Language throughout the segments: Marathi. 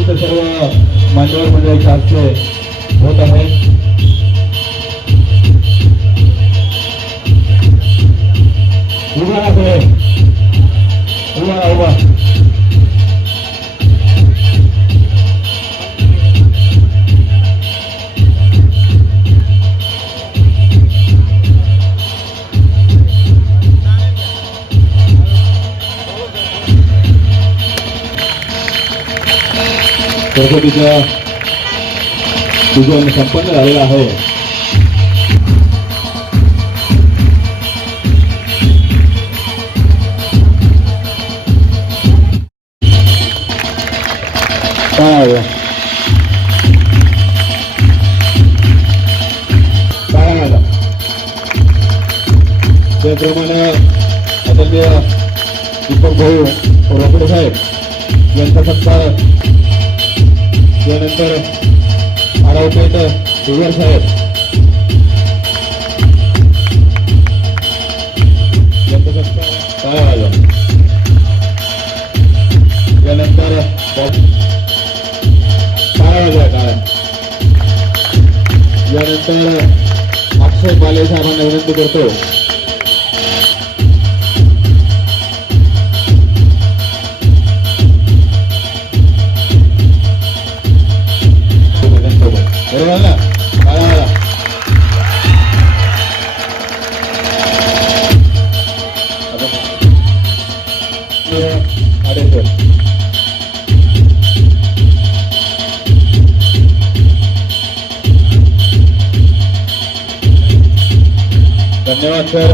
उपस्थित सर्व मान्यवर मंडळींच्या हस्ते होत आहे। उभा राहा, उभा राहा, उभा। गणपतीचा पूजन संपन्न झालेला आहे। त्याप्रमाणे आदरणीय दीपक भाऊ रोकडे साहेब यांचा सत्कार, त्यानंतर आरावपेठ दिगर साहेब यांचा सत्कार काय झाला, त्यानंतर काय वाजवा काय, यानंतर अक्षय बाले साहेबांना विनंती करतो धन्यवाद सर।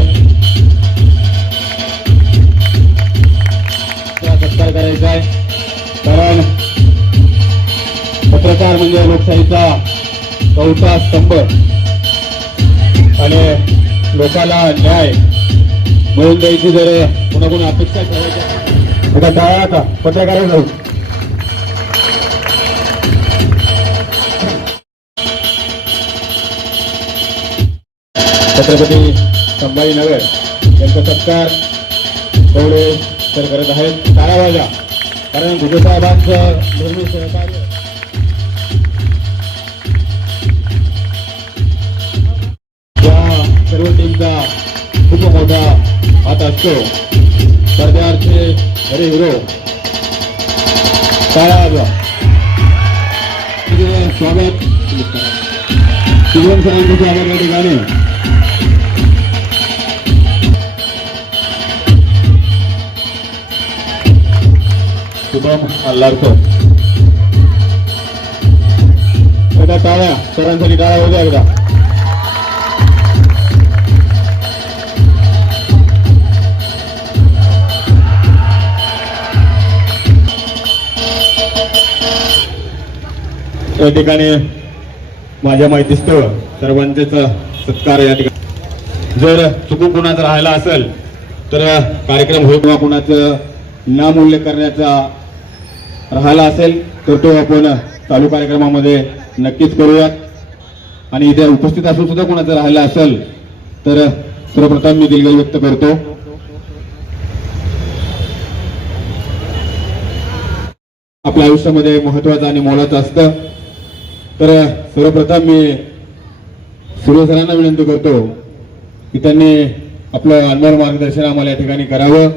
सत्कार करायचा आहे, कारण पत्रकार म्हणजे लोकशाहीचा चौथा स्तंभ आणि लोकांना न्याय मिळवून द्यायची जर कोणाकोणा अपेक्षा ठेवायच्या टाळा का पत्रकार जाऊ। छत्रपती संभाजीनगर यांचा सत्कार गौरव सर करत आहेत। टाळा वाजा, कारण भुजे साहेबांचं नेहमी सहकार्य या सर्व टीमचा खूप मोठा हात असतो। सरदारचे खरे हिरो, टाळा वाजा। स्वागत शिवम सरांचं स्वागत या ठिकाणी। शुभम अल्लारकर एकदा टाळ्या सरांसाठी, टाळ्या होत्या एकदा। या ठिकाणी माझ्या माहितीस्तव सर्वांचेच सत्कार या ठिकाणी। जर चुकून कुणाचा राहिला असेल तर कार्यक्रम होईल किंवा कुणाचं नाम उल्लेख करण्याचा राहिला असेल तर तो आपण चालू कार्यक्रमामध्ये नक्कीच करूयात। आणि इथे उपस्थित असून सुद्धा कोणाचं राहिला असेल तर सर्वप्रथम मी दिलगिरी व्यक्त करतो। आपल्या आयुष्यामध्ये महत्वाचं आणि मोलाचं असतं, तर सर्वप्रथम मी सुर्वे सरांना विनंती करतो की त्यांनी आपलं अनमोल मार्गदर्शन आम्हाला या ठिकाणी करावं।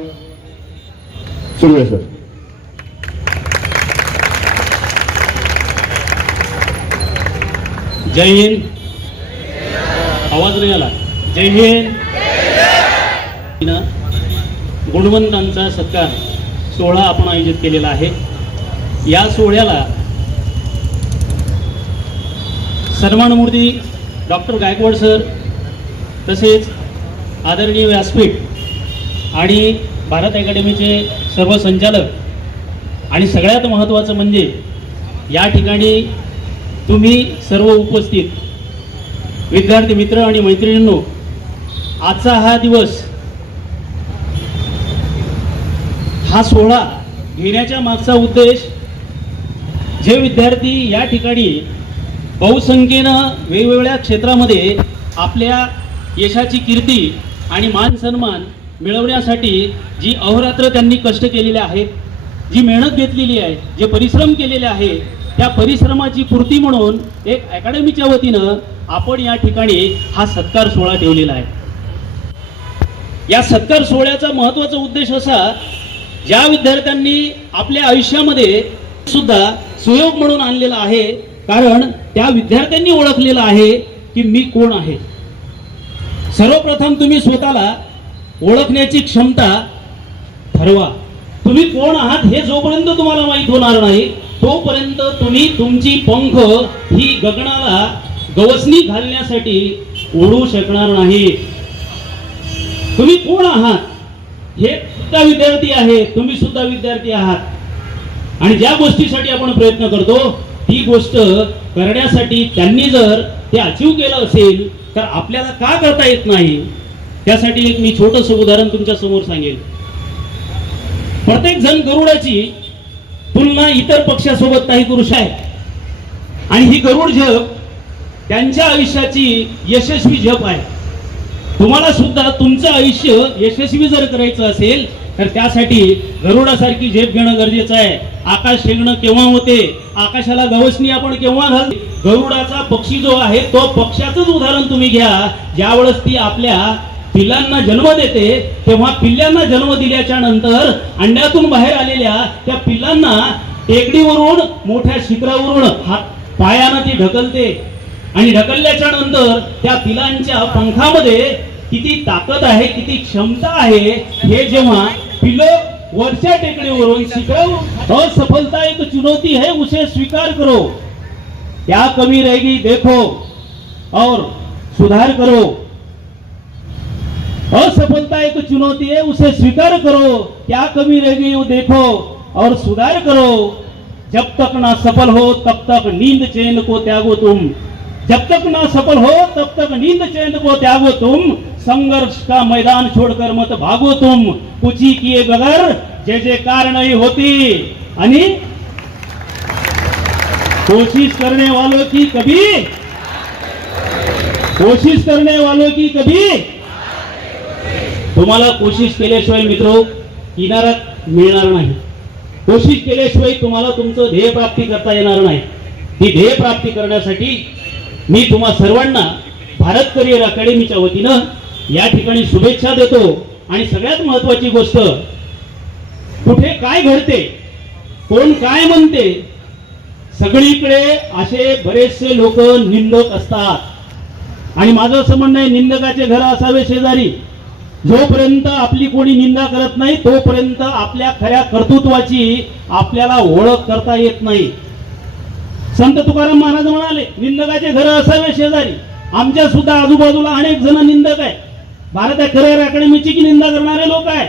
सुर्वे सर। जय हिंद। आवाज नाही आला। जय हिंद। गुणवंतांचा सत्कार सोहळा आपण आयोजित केलेला आहे। या सोहळ्याला सन्मानमूर्ती डॉक्टर गायकवाड सर, तसेच आदरणीय व्यासपीठ आणि भारत अकॅडमीचे सर्व संचालक आणि सगळ्यात महत्त्वाचं म्हणजे या ठिकाणी तुम्ही सर्व उपस्थित विद्यार्थी मित्र आणि मैत्रिणींनो, आजचा हा दिवस, हा सोहळा घेण्याच्या मागचा उद्देश, जे विद्यार्थी या ठिकाणी बहुसंख्येनं वेगवेगळ्या क्षेत्रामध्ये आपल्या यशाची कीर्ती आणि मान सन्मान मिळवण्यासाठी जी अहोरात्र त्यांनी कष्ट केलेले आहेत, जी मेहनत घेतलेली आहे, जे परिश्रम केलेले आहे, त्या परिश्रमाची पूर्ती म्हणून एक अकॅडमीच्या वतीनं आपण या ठिकाणी हा सत्कार सोहळा ठेवलेला आहे. या सत्कार सोहळ्याचा महत्त्वाचा उद्देश असा, ज्या विद्यार्थ्यांनी आपल्या आयुष्यामध्ये सुद्धा सुयोग म्हणून आणलेला आहे, कारण त्या विद्यार्थ्यांनी ओळखलेलं आहे की मी कोण आहे. सर्वप्रथम तुम्ही स्वतःला ओळखण्याची क्षमता ठरवा. तुम्ही कोण आहात हे जोपर्यंत तुम्हाला माहीत होणार नाही, तोपर्यंत तुम्ही तुमची पंख ही गगनाला गवसणी घालण्यासाठी उडू शकणार नाही. तुम्ही कोण आहात हे सुद्धा विद्यार्थी आहे, तुम्ही सुद्धा विद्यार्थी आहात. आणि ज्या गोष्टीसाठी आपण प्रयत्न करतो ती गोष्ट करण्यासाठी त्यांनी जर ते अचीव केलं असेल तर आपल्याला का करता येत नाही. त्यासाठी एक मी छोटंसं उदाहरण तुमच्या समोर सांगेल. प्रत्येक जण गरुडाची तुलना इतर पक्षासोबत काही करू शकतो आणि ही गरुड झेप त्यांच्या आयुष्याची यशस्वी झेप आहे. तुम्हाला सुद्धा तुमचं आयुष्य यशस्वी जर करायचं असेल तर त्यासाठी गरुडासारखी झेप घेणं गरजेचं आहे. आकाश शेगणं केव्हा होते, आकाशाला गवसणी आपण केव्हा घालतो. गरुडाचा पक्षी जो आहे तो पक्षाचंच उदाहरण तुम्ही घ्या. ज्यावेळेस ती आपल्या पिल्लांना जन्म देते तेव्हा पिल्लांना जन्म दिल्याच्या नंतर अंड्यातून बाहेर आलेल्या त्या पिल्लांना टेकडीवरून मोठ्या शिखरावरून हात पायानं ती ढकलते आणि ढकलल्याच्या नंतर त्या पिलांच्या पंखामध्ये किती ताकद आहे, किती क्षमता आहे हे जेव्हा पिलं वरच्या टेकडीवरून शिखरावरून असफलता एक चुनौती है उसे स्वीकार करो, क्या कमी रहेगी देखो और सुधार करो. असफलता एक चुनौती है उसे स्वीकार करो, क्या कमी रहेगी वो देखो और सुधार करो. जब तक ना सफल हो तब तक नींद चैन को त्यागो तुम, जब तक ना सफल हो तब तक नींद चैन को त्यागो तुम. संघर्ष का मैदान छोड़कर मत भागो तुम, कुछ ही किए बगैर जय जयकार नहीं होती. आणि कोशिश करने वालों की कभी, कोशिश करने वालों की कभी. तुम्हाला कोशिश केल्याशिवाय मित्रो किनारा मिळणार नाही. कोशिश केल्याशिवाय तुम्हाला तुमचं ध्येय प्राप्ती करता येणार नाही. ती ध्येय प्राप्ती करण्यासाठी मी तुम्हा सर्वांना भारत करिअर अकॅडमीच्या वतीनं या ठिकाणी शुभेच्छा देतो. आणि सगळ्यात महत्वाची गोष्ट, कुठे काय घडते, कोण काय म्हणते, सगळीकडे असे बरेचसे लोक निंदक असतात. आणि माझं असं म्हणणं आहे, निंदकाचे घर असावे शेजारी. जोपर्यंत आपली कोणी निंदा करत नाही तोपर्यंत आपल्या खऱ्या कर्तृत्वाची आपल्याला ओळख करता येत नाही. संत तुकाराम महाराज म्हणाले, निंदकाचे घर असावे शेजारी. आमच्या सुद्धा आजूबाजूला अनेक जण निंदक आहे. भारत करिअर अकॅडमीची की निंदा करणारे लोक आहे,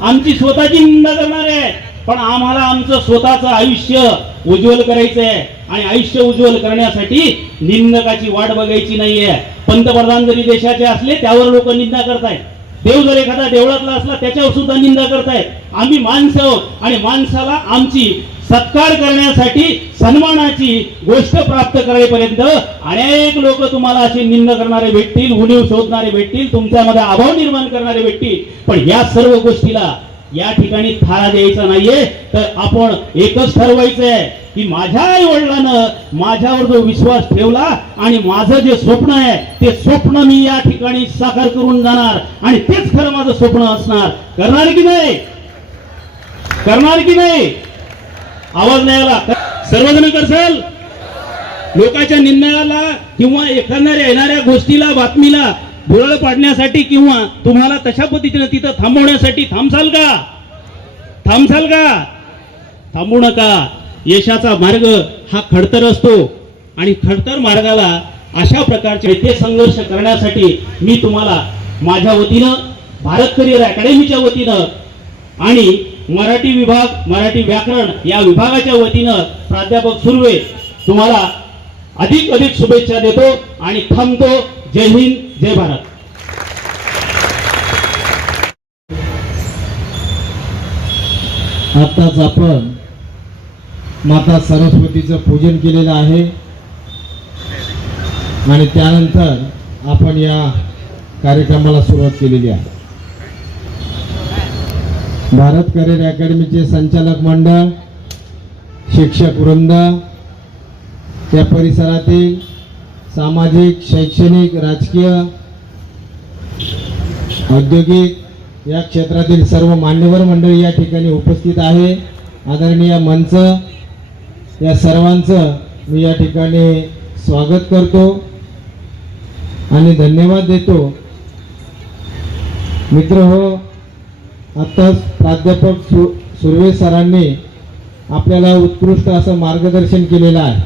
आमची स्वतःची निंदा करणारे आहे. पण आम्हाला आमचं स्वतःचं आयुष्य उज्ज्वल करायचं आहे आणि आयुष्य उज्ज्वल करण्यासाठी निंदकाची वाट बघायची नाहीये. पंतप्रधान जरी देशाचे असले त्यावर लोक निंदा करतायत, देव जर एखादा देवळातला असला त्याच्यावर सुद्धा निंदा करतायत. आम्ही माणसं आहोत आणि माणसाला आमची सत्कार करण्यासाठी सन्मानाची गोष्ट प्राप्त करायपर्यंत अनेक लोक तुम्हाला असे निंद करणारे भेटतील, उणीव शोधणारे भेटतील, तुमच्यामध्ये अभाव निर्माण करणारे भेटतील. पण या सर्व गोष्टीला या ठिकाणी थारा द्यायचा नाहीये. तर आपण एकच ठरवायचं आहे की माझ्या आई वडिलांना माझ्यावर जो विश्वास ठेवला आणि माझं जे स्वप्न आहे ते स्वप्न मी या ठिकाणी साकार करून जाणार आणि तेच खरं माझं स्वप्न असणार. करणार की नाही, करणार की नाही? आवाज नाही आला. सर्वजण करसाल. लोकांच्या निंदनाला किंवा एखाद्या येणाऱ्या गोष्टीला बातमीला भुरळ पाडण्यासाठी किंवा तुम्हाला तशा पद्धतीने तिथं थांबवण्यासाठी थांबसाल का? थांबसाल का? थांबू नका. यशाचा मार्ग हा खडतर असतो आणि खडतर मार्गाला अशा प्रकारचे ते संघर्ष करण्यासाठी मी तुम्हाला माझ्या वतीनं भारत करिअर अकॅडमीच्या वतीनं आणि मराठी विभाग, मराठी व्याकरण या विभागाच्या वतीनं प्राध्यापक सुर्वे तुम्हाला अधिक शुभेच्छा देतो आणि थांबतो. जय हिंद, जय भारत. आताच आपण माता सरस्वतीचं पूजन केलेलं आहे आणि त्यानंतर आपण या कार्यक्रमाला सुरुवात केलेली आहे. भारत करिअर अकॅडमीचे संचालक मंडळ, शिक्षक वृंद, त्या परिसरातील सामाजिक, शैक्षणिक, राजकीय, औद्योगिक या क्षेत्रातील सर्व मान्यवर मंडळी या ठिकाणी उपस्थित आहे. आदरणीय मंच, या सर्वांचं मी या ठिकाणी स्वागत करतो आणि धन्यवाद देतो. मित्र हो, आत्ताच प्राध्यापक सुर्वे सरांनी आपल्याला उत्कृष्ट असं मार्गदर्शन केलेलं आहे.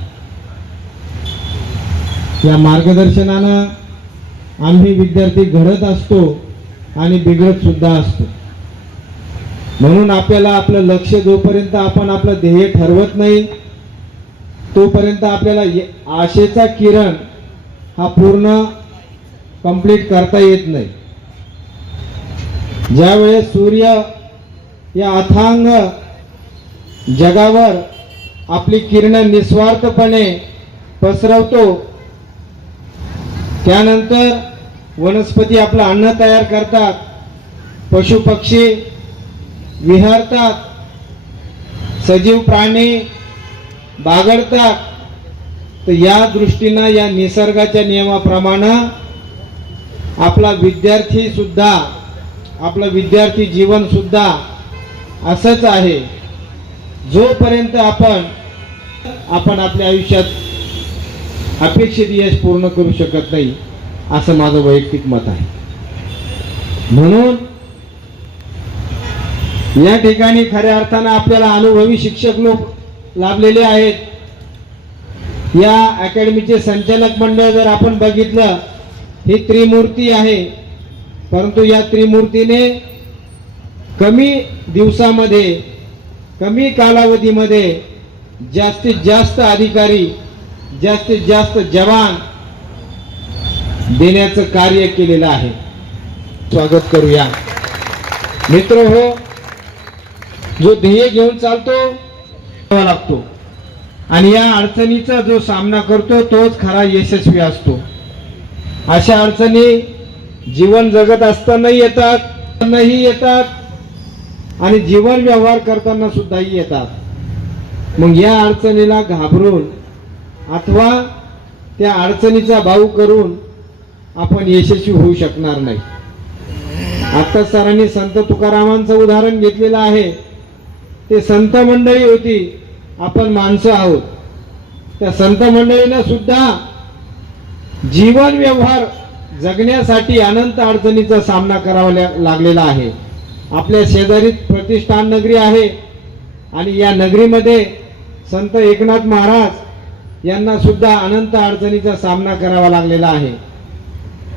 या मार्गदर्शनानं आम्ही विद्यार्थी घडत असतो आणि बिघडत सुद्धा असतो. म्हणून आपल्याला आपलं लक्ष जोपर्यंत आपण आपलं ध्येय ठरवत नाही तोपर्यंत आपल्याला आशेचा किरण हा पूर्ण कंप्लीट करता येत नाही. ज्यावेळेस सूर्य या अथांग जगावर आपली किरणं निस्वार्थपणे पसरवतो, त्यानंतर वनस्पती आपलं अन्न तयार करतात, पशु पक्षी विहरतात, सजीव प्राणी बागडतात. तर या दृष्टीनं या निसर्गाच्या नियमाप्रमाणे आपला विद्यार्थी सुद्धा, आपलं विद्यार्थी जीवन सुद्धा असंच आहे. जोपर्यंत आपण आपल्या आयुष्यात अपेक्षित यश पूर्ण करू शकत नाही, असं माझं वैयक्तिक मत आहे. म्हणून या ठिकाणी खऱ्या अर्थानं आपल्याला अनुभवी शिक्षक लोक लाभलेले आहेत. या अकॅडमीचे संचालक मंडळ जर आपण बघितलं, ही त्रिमूर्ती आहे, परंतु या त्रिमूर्तीने कमी दिवसामध्ये, कमी कालावधीमध्ये जास्तीत जास्त अधिकारी, जास्तीत जास्त जवान देण्याचं कार्य केलेलं आहे. स्वागत करूया. मित्र हो, जो ध्येय घेऊन चालतो लागतो आणि या अडचणीचा जो सामना करतो तोच खरा यशस्वी असतो. अशा अडचणी जीवन जगत असतानाही येतात, नाही येतात आणि जीवन व्यवहार करताना सुद्धाही येतात. मग या अडचणीला घाबरून अथवा त्या अडचणीचा भाऊ करून आपण यशस्वी होऊ शकणार नाही. आता सरांनी संत तुकारामांचं उदाहरण घेतलेलं आहे. ते संत मंडळी होती, आपण माणसं आहोत. त्या संत मंडळीनं सुद्धा जीवन व्यवहार जगण्यासाठी अनंत अडचणीचा सामना करावा लागलेला आहे. आपल्या शेजारी प्रतिष्ठान नगरी आहे आणि या नगरीमध्ये संत एकनाथ महाराज यांना सुद्धा अनंत अडचणीचा सामना करावा लागलेला आहे.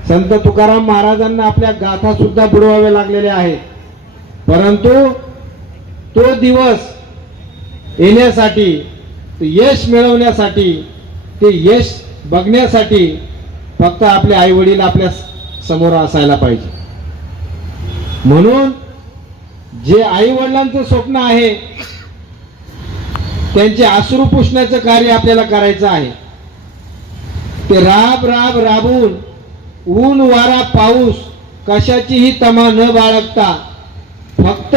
संत तुकाराम महाराजांना आपल्या गाथा सुद्धा बुडवाव्या लागलेल्या आहेत. परंतु तो दिवस येण्यासाठी, यश मिळवण्यासाठी, ते यश बघण्यासाठी फक्त आपले आई वडील आपल्या समोर असायला पाहिजे. म्हणून जे आई वडिलांचं स्वप्न आहे त्यांचे अश्रू पुसण्याचं कार्य आपल्याला करायचं आहे. ते राबून ऊन वारा पाऊस कशाचीही तमा न बाळगता फक्त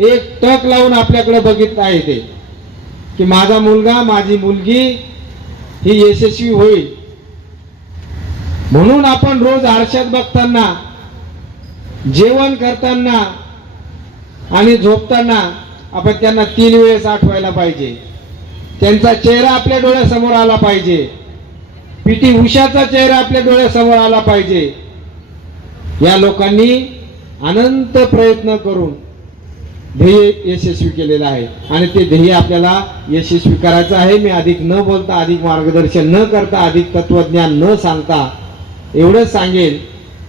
एक टक लावून आपल्याकडे बघित आहे ते की माझा मुलगा, माझी मुलगी ही यशस्वी होईल. म्हणून आपण रोज आरशात बघताना, जेवण करताना आणि झोपताना आपण त्यांना 3 वेळेस आठवायला पाहिजे. त्यांचा चेहरा आपल्या डोळ्यासमोर आला पाहिजे. पीटी उषाचा चेहरा आपल्या डोळ्यासमोर आला पाहिजे. या लोकांनी अनंत प्रयत्न करून ध्येय यशस्वी केलेलं आहे आणि ते ध्येय आपल्याला यशस्वी करायचं आहे. मी अधिक न बोलता, अधिक मार्गदर्शन न करता, अधिक तत्वज्ञान न सांगता एवढंच सांगेल,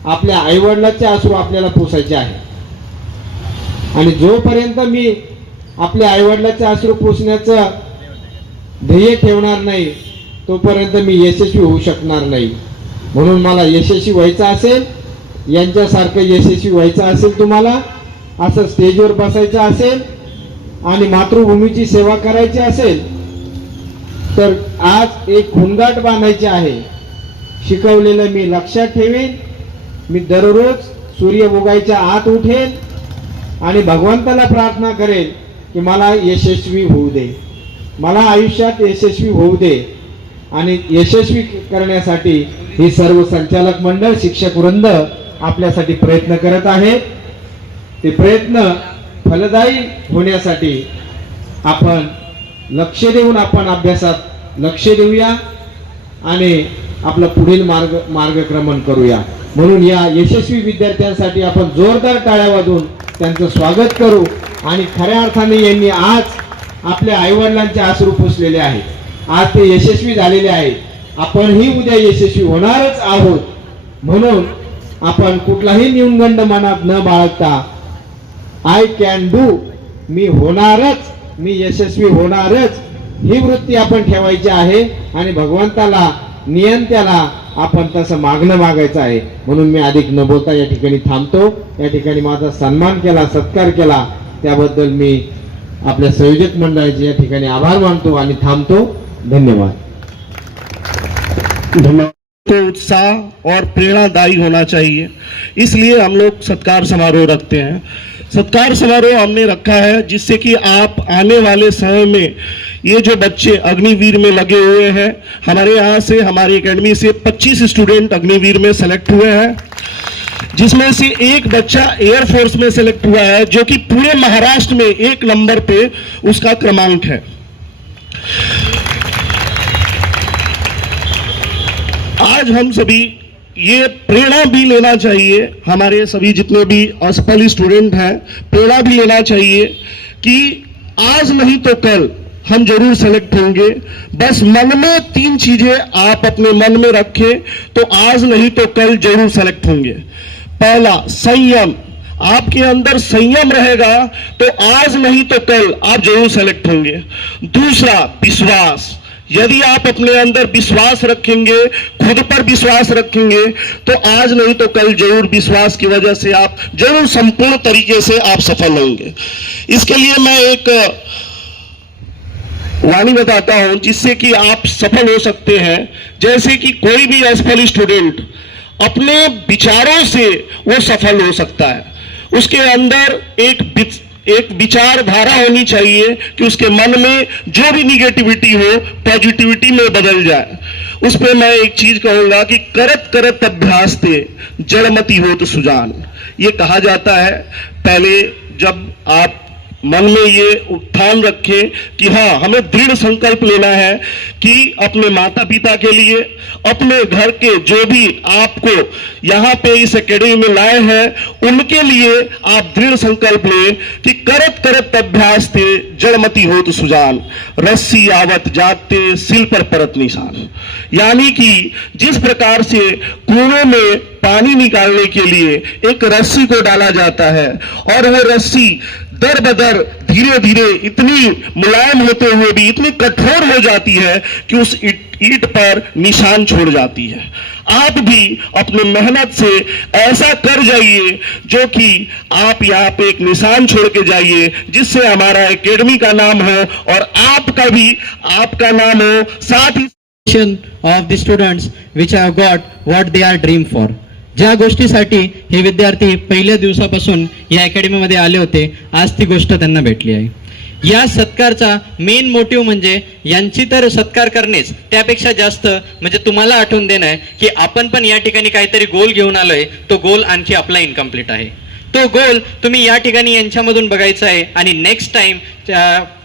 आपल्या आईवडिलांचे अश्रू आपल्याला पुसायचे आहे. आणि जोपर्यंत मी आपल्या आईवडिलांचे अश्रू पुसण्याचं ध्येय ठेवणार नाही तोपर्यंत मी यशस्वी होऊ शकणार नाही. म्हणून मला यशस्वी व्हायचं असेल, यांच्यासारखं यशस्वी व्हायचं असेल, तुम्हाला असं स्टेजवर बसायचं असेल आणि मातृभूमीची सेवा करायची असेल तर आज एक खुणगाट बांधायची आहे. शिकवलेलं मी लक्षात ठेवेन. मी दररोज सूर्य उगायच्या आत उठेन आणि भगवंताला प्रार्थना करेल की मला यशस्वी होऊ दे, मला आयुष्यात यशस्वी होऊ दे. आणि यशस्वी करण्यासाठी ही सर्व संचालक मंडळ, शिक्षक वृंद आपल्यासाठी प्रयत्न करत आहेत. ते प्रयत्न फलदायी होण्यासाठी आपण लक्ष देऊन आपण अभ्यासात लक्ष देऊया आणि आपलं पुढील मार्गक्रमण करूया. म्हणून या यशस्वी विद्यार्थ्यांसाठी आपण जोरदार टाळ्या वाजवून त्यांचं स्वागत करू. आणि खऱ्या अर्थाने यांनी आज आपल्या आईवडिलांचे अश्रू पुसलेले आहेत. आज ते यशस्वी झालेले आहेत. आपणही उद्या यशस्वी होणारच आहोत. म्हणून आपण कुठलाही न्यूनगंड मनात न बाळगता आय कॅन डू, मी होणारच, मी यशस्वी होणारच, ही वृत्ती आपण ठेवायची आहे. आणि भगवंताला, नियंत्याला आपण तसं मागायचं आहे. म्हणून मी अधिक न बोलता या ठिकाणी थांबतो. या ठिकाणी माझा सन्मान केला, सत्कार केला, त्याबद्दल मी आपल्या संयोजक मंडळाचे या ठिकाणी आभार मानतो आणि थांबतो. धन्यवाद. धन्यवाद. को उत्साह और प्रेरणादायी होना चाहिए, इसलिए हम लोग सत्कार समारोह रखते हैं. सत्कार समारोह हमने रखा है जिससे कि आप आने वाले समय में ये जो बच्चे अग्निवीर में लगे हुए हैं, हमारे यहाँ से, हमारी एकेडमी से 25 स्टूडेंट अग्निवीर में सेलेक्ट हुए हैं, जिसमें से एक बच्चा एयरफोर्स में सेलेक्ट हुआ है, जो कि पूरे महाराष्ट्र में 1 नंबर पे उसका क्रमांक है. आज हम सभी ये प्रेरणा भी लेना चाहिए, हमारे सभी जितने भी असफल स्टूडेंट हैं, प्रेरणा भी लेना चाहिए कि आज नहीं तो कल हम जरूर सेलेक्ट होंगे. बस मन में 3 चीजें आप अपने मन में रखें तो आज नहीं तो कल जरूर सेलेक्ट होंगे. पहला, संयम. आपके अंदर संयम रहेगा तो आज नहीं तो कल आप जरूर सेलेक्ट होंगे. दूसरा, विश्वास. यदि आप अपने अंदर विश्वास रखेंगे, खुद पर विश्वास रखेंगे, तो आज नहीं तो कल जरूर विश्वास की वजह से आप जरूर संपूर्ण तरीके से आप सफल होंगे. इसके लिए मैं एक वाणी बताता हूं जिससे कि आप सफल हो सकते हैं. जैसे कि कोई भी असफल स्टूडेंट अपने विचारों से वो सफल हो सकता है. उसके अंदर एक विचारधारा होनी चाहिए कि उसके मन में जो भी निगेटिविटी हो पॉजिटिविटी में बदल जाए. उस पर मैं एक चीज कहूंगा कि करत करत अभ्यास ते जड़मती हो तो सुजान. ये कहा जाता है. पहले जब आप मन में ये उत्थान रखें कि हाँ, हमें दृढ़ संकल्प लेना है कि अपने माता पिता के लिए, अपने घर के जो भी आपको यहाँ पे इस एकेडमी में लाए हैं, उनके लिए आप दृढ़ संकल्प लें कि करत करत अभ्यास थे जड़मती हो तो सुजान, रस्सी आवत जाते सिल पर परत निशान. यानी कि जिस प्रकार से कुएं में पानी निकालने के लिए एक रस्सी को डाला जाता है और वह रस्सी दर बदर धीरे धीरे इतनी मुलायम होते हुए भी इतनी कठोर हो जाती है कि उस ईंट पर निशान छोड़ जाती है. आप भी अपने मेहनत से ऐसा कर जाइए जो कि आप यहाँ पे एक निशान छोड़ के जाइए, जिससे हमारा एकेडमी का नाम हो और आपका भी आपका नाम हो. साथ ही of the students which have got what they are dream for. ज्या गोष्टीसाठी हे विद्यार्थी पहिल्या दिवसापासून या अकॅडमीमध्ये आले होते, आज ती गोष्ट त्यांना भेटली आहे. या सत्कारचा मेन मोटिव्ह म्हणजे यांची तर सत्कार करणेच, त्यापेक्षा जास्त म्हणजे तुम्हाला आठवून देणं आहे की आपण पण या ठिकाणी काहीतरी गोल घेऊन आलोय. तो गोल आणखी आपला इनकम्प्लीट आहे. तो गोल तुम्ही या ठिकाणी यांच्यामधून बघायचा आहे आणि नेक्स्ट टाइम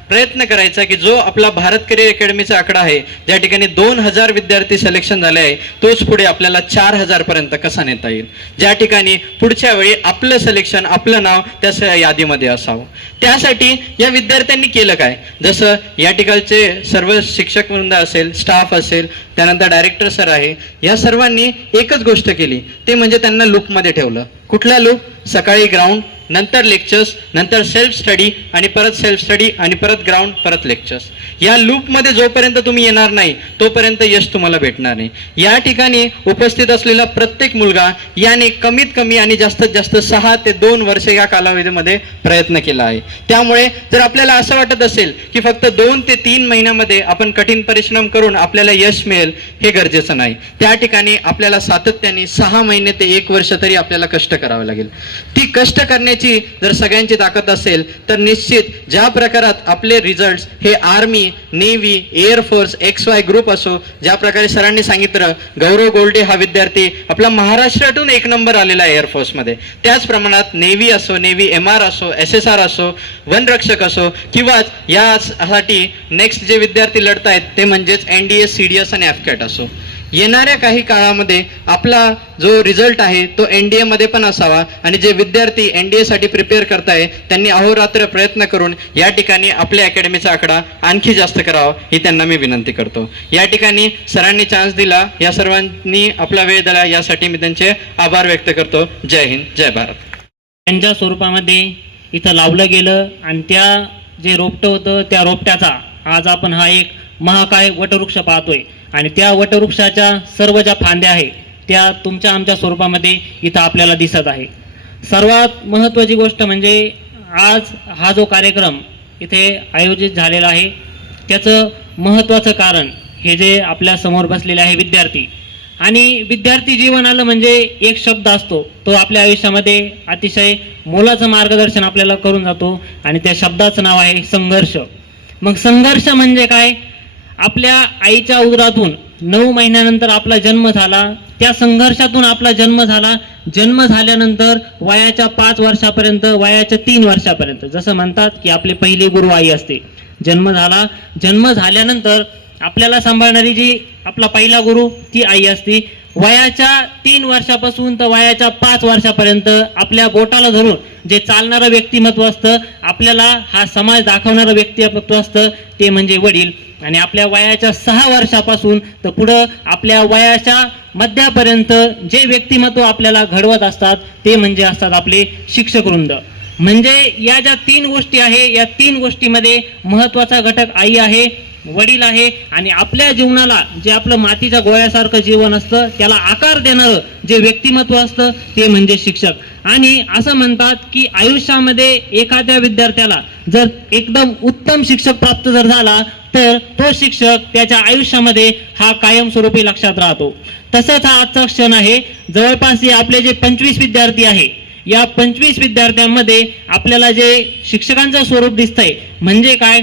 प्रयत्न करायचा की जो आपला भारत करिअर अकॅडमीचा आकडा आहे, ज्या ठिकाणी 2000 विद्यार्थी सिलेक्शन झाले आहे, तोच पुढे आपल्याला 4000 पर्यंत कसा नेता येईल. ज्या ठिकाणी पुढच्या वेळी आपलं सिलेक्शन, आपलं नाव त्या यादीमध्ये असावं. त्यासाठी या विद्यार्थ्यांनी केलं काय, जसं या ठिकाणचे सर्व शिक्षक वृंद असेल, स्टाफ असेल, त्यानंतर डायरेक्टर सर आहे, या सर्वांनी एकच गोष्ट केली, ते म्हणजे त्यांना लूपमध्ये ठेवलं. कुठला लूप? सकाळी ग्राउंड, नंतर लेक्चर्स, नंतर सेल्फ स्टडी आणि परत सेल्फ स्टडी आणि परत ग्राउंड, परत लेक्चर्स. या लूपमध्ये जोपर्यंत तुम्ही येणार नाही तोपर्यंत यश तुम्हाला भेटणार नाही. या ठिकाणी उपस्थित असलेला प्रत्येक मुलगा याने कमीत कमी आणि जास्तीत जास्त 6 ते 2 वर्षे या कालावधीमध्ये प्रयत्न केला आहे. त्यामुळे जर आपल्याला असं वाटत असेल की फक्त 2 ते 3 महिन्यामध्ये आपण कठीण परिश्रम करून आपल्याला यश मिळेल, हे गरजेचं नाही. त्या ठिकाणी आपल्याला सातत्याने 6 महिने ते 1 वर्ष तरी आपल्याला कष्ट करावे लागेल. ती कष्ट करण्याची जर सगळ्यांची ताकद असेल तर निश्चित ज्या प्रकारात आपले रिझल्ट्स हे army, navy, air force, XY group असो, ज्या प्रकारे सरांनी सांगितलं गौरव गोल्डे हा विद्यार्थी आपला महाराष्ट्रातून 1 नंबर आलेला आहे एअरफोर्समध्ये, त्याच प्रमाणात नेव्ही असो, नेव्ही MR असो, SSR असो, वनरक्षक असो किंवा यासाठी नेक्स्ट जे विद्यार्थी लढत आहेत ते म्हणजेच NDS, CDS आणि FCAT असो, येणाऱ्या काही काळामध्ये आपला जो रिझल्ट आहे तो NDA मध्ये पण असावा आणि जे विद्यार्थी NDA साठी प्रिपेअर करताय त्यांनी अहोरात्र प्रयत्न करून या ठिकाणी आपल्या अकॅडमीचा आकडा आणखी जास्त करावा ही त्यांना मी विनंती करतो. या ठिकाणी सरांनी चान्स दिला, या सर्वांनी आपला वेळ दिला यासाठी मी त्यांचे आभार व्यक्त करतो. जय हिंद, जय भारत. त्यांच्या स्वरूपामध्ये इथं लावलं गेलं आणि त्या जे रोपटं होतं त्या रोपट्याचा आज आपण हा एक महाकाय वटवृक्ष पाहतोय आणि त्या वटवृक्षाच्या सर्व ज्या फांद्या आहे त्या तुमच्या आमच्या स्वरूपामध्ये इथं आपल्याला दिसत आहे. सर्वात महत्त्वाची गोष्ट म्हणजे आज हा जो कार्यक्रम इथे आयोजित झालेला आहे त्याचं महत्त्वाचं कारण हे जे आपल्या समोर बसलेले आहे विद्यार्थी, आणि विद्यार्थी जीवन आलं म्हणजे एक शब्द असतो तो आपल्या आयुष्यामध्ये अतिशय मोलाचं मार्गदर्शन आपल्याला करून जातो आणि त्या शब्दाचं नाव आहे संघर्ष. मग संघर्ष म्हणजे काय? आपल्या आईच्या उदरातून 9 महिन्यानंतर आपला जन्म झाला, त्या संघर्षातून आपला जन्म झाला, जन्म झाल्यानंतर वयाच्या 5 वर्षापर्यंत, वयाच्या 3 वर्षापर्यंत, जसं म्हणतात की आपली पहिली गुरु आई असते. जन्म झाला, जन्म झाल्यानंतर आपल्याला सांभाळणारी जी आपला पहिला गुरु ती आई असते. वयाच्या 3 वर्षापासून तर वयाच्या 5 वर्षापर्यंत आपल्या बोटाला धरून जे चालणारं व्यक्तिमत्व असतं, आपल्याला हा समाज दाखवणारं व्यक्तिमत्व असतं ते म्हणजे वडील. आणि आपल्या वयाच्या 6 वर्षापासून तर पुढं आपल्या वयाच्या मध्यापर्यंत जे व्यक्तिमत्व आपल्याला घडवत असतात ते म्हणजे असतात आपले शिक्षक वृंद. म्हणजे या ज्या 3 गोष्टी आहे या 3 गोष्टीमध्ये महत्त्वाचा घटक आई आहे, वडील आहे आणि आपल्या जीवनाला जे आपलं मातीच्या गोळ्यासारखं जीवन असतं त्याला आकार देणारं जे व्यक्तिमत्व असतं ते म्हणजे शिक्षक. आणि असं म्हणतात की आयुष्यामध्ये एखाद्या विद्यार्थ्याला जर एकदम उत्तम शिक्षक प्राप्त जर झाला तर तो शिक्षक त्याच्या आयुष्यामध्ये हा कायमस्वरूपी लक्षात राहतो. तसंच हा आजचा क्षण आहे. जवळपास आपले जे 25 विद्यार्थी आहे या 25 विद्यार्थ्यांमध्ये आपल्याला जे शिक्षकांचं स्वरूप दिसतंय म्हणजे काय,